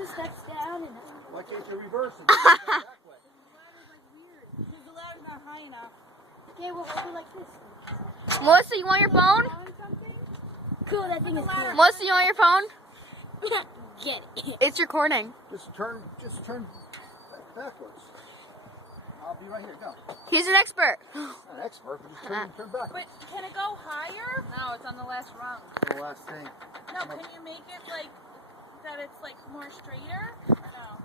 the steps down and Why can't you reverse it? because the ladder's not high enough. Okay, we'll go like this. Melissa, you want your phone? Cool, that thing is cool. Melissa, you want your phone? Get it. It's recording. Just turn backwards. I'll be right here. Go. He's an expert. Not an expert, but just turn backwards. But can it go higher? No, it's on the last rung. The last thing. No, can you make it like that it's like more straighter? Or no?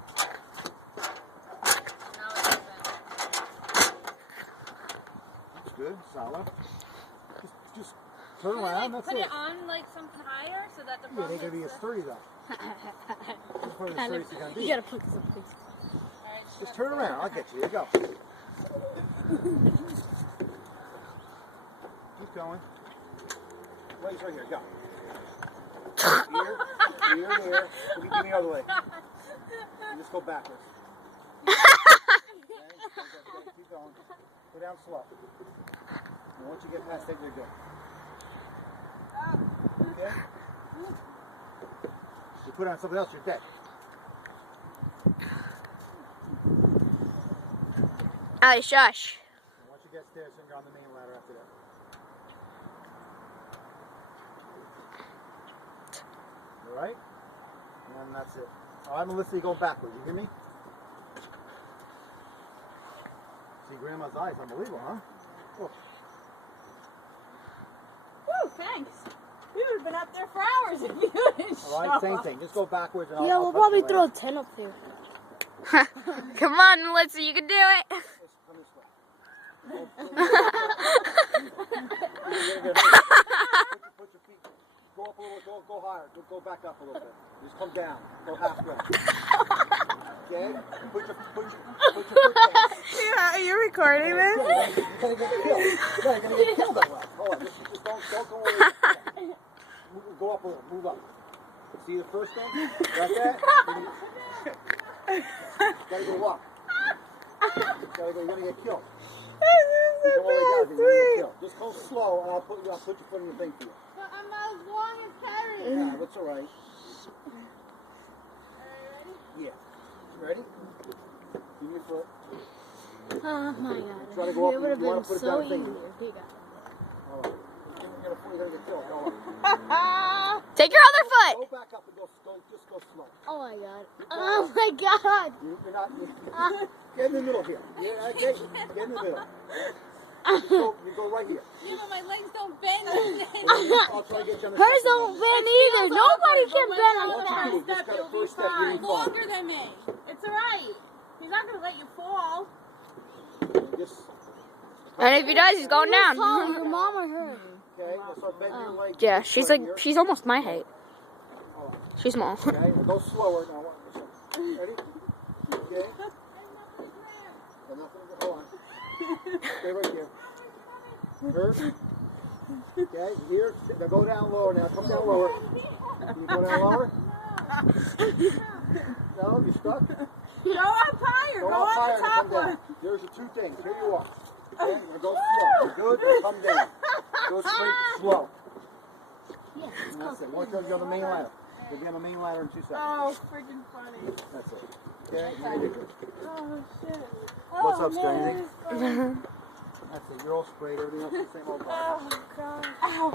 No, it doesn't. That's good. Solid. Just turn Can around. you That's put it. it on like something higher so that the Yeah, rung they're gonna be is as sturdy though. That's probably as sturdy as they're gonna be. You gotta put this up, please. Alright, Just turn around. I'll get you. Here you go. Keep going. Legs right here. Go. Here. Give me the other leg. And just go backwards. Okay, keep going. Go down slow. And once you get past that, you're good. Okay? You put on something else, you're dead. Allie, shush. And once you get stairs, then you're on the main ladder after that. All right? And then that's it. All right, Melissa, you go backwards. You hear me? See, Grandma's eyes, unbelievable, huh? Look. Woo, thanks. We would have been up there for hours if you didn't show All right, same up. thing. Just go backwards and I'll Yeah, I'll we'll touch probably your throw a leg. 10 up there. Come on, Melissa, you can do it. Come this way. Put your feet. Go up a little. Go higher. Go back up a little bit. Just come down. Go halfway. Okay. Put your foot down. Yeah, are you recording You're gonna get killed. You're gonna get killed that way. Hold on. Just don't go away. Go up a little. Move up. See the first thing? Like that? Gotta go up. You're gonna get killed. You go all the way down, you're gonna get killed. Just go slow, and I'll put your foot in the thing for you. But I'm not as long as Carrie. Yeah, that's all right. Yeah. Ready? Give me your foot. Oh my god. Try to go up. It would have You wanna been put it so down easy thing. if he got it. All right. You're gonna get killed. Hold on. Take your other foot. Go back up and just go slow. Oh my god. Oh my god. You're not. Get in the middle here. Yeah, okay. Get in the middle. You go right here. Yeah, but my legs don't bend. I'll try to get you on the Hers second don't one. bend either. Nobody can bend like Once you that. do, just got a first step, you're in fine. Longer than me. It's alright. He's not gonna let you fall. Just, And if he does, he's going Taller, down. your mom or her? okay, we'll start bending your legs. Yeah, she's right like, here. she's almost my height. Hold on. She's small. Okay, we'll go slower now. Ready? Okay. I'm not gonna go. Hold on. Stay right here. Her. Okay, here. Now go down lower now. Come down lower. Can you go down lower? No, you're stuck. Go up higher. Go Go up up higher the and top come down. one. There's the two things. Here you are. Okay, now go slow. Good. Now come down. Go straight, slow. Yeah. And that's it. Once you're on the main ladder. You'll be on the main ladder in 2 seconds. Oh, freaking funny. That's it. Okay, here you go. Oh, shit. What's Oh, up, Sky? man, that is funny. That's it. You're all sprayed. Everything else is the same old body. Oh, God. Ow.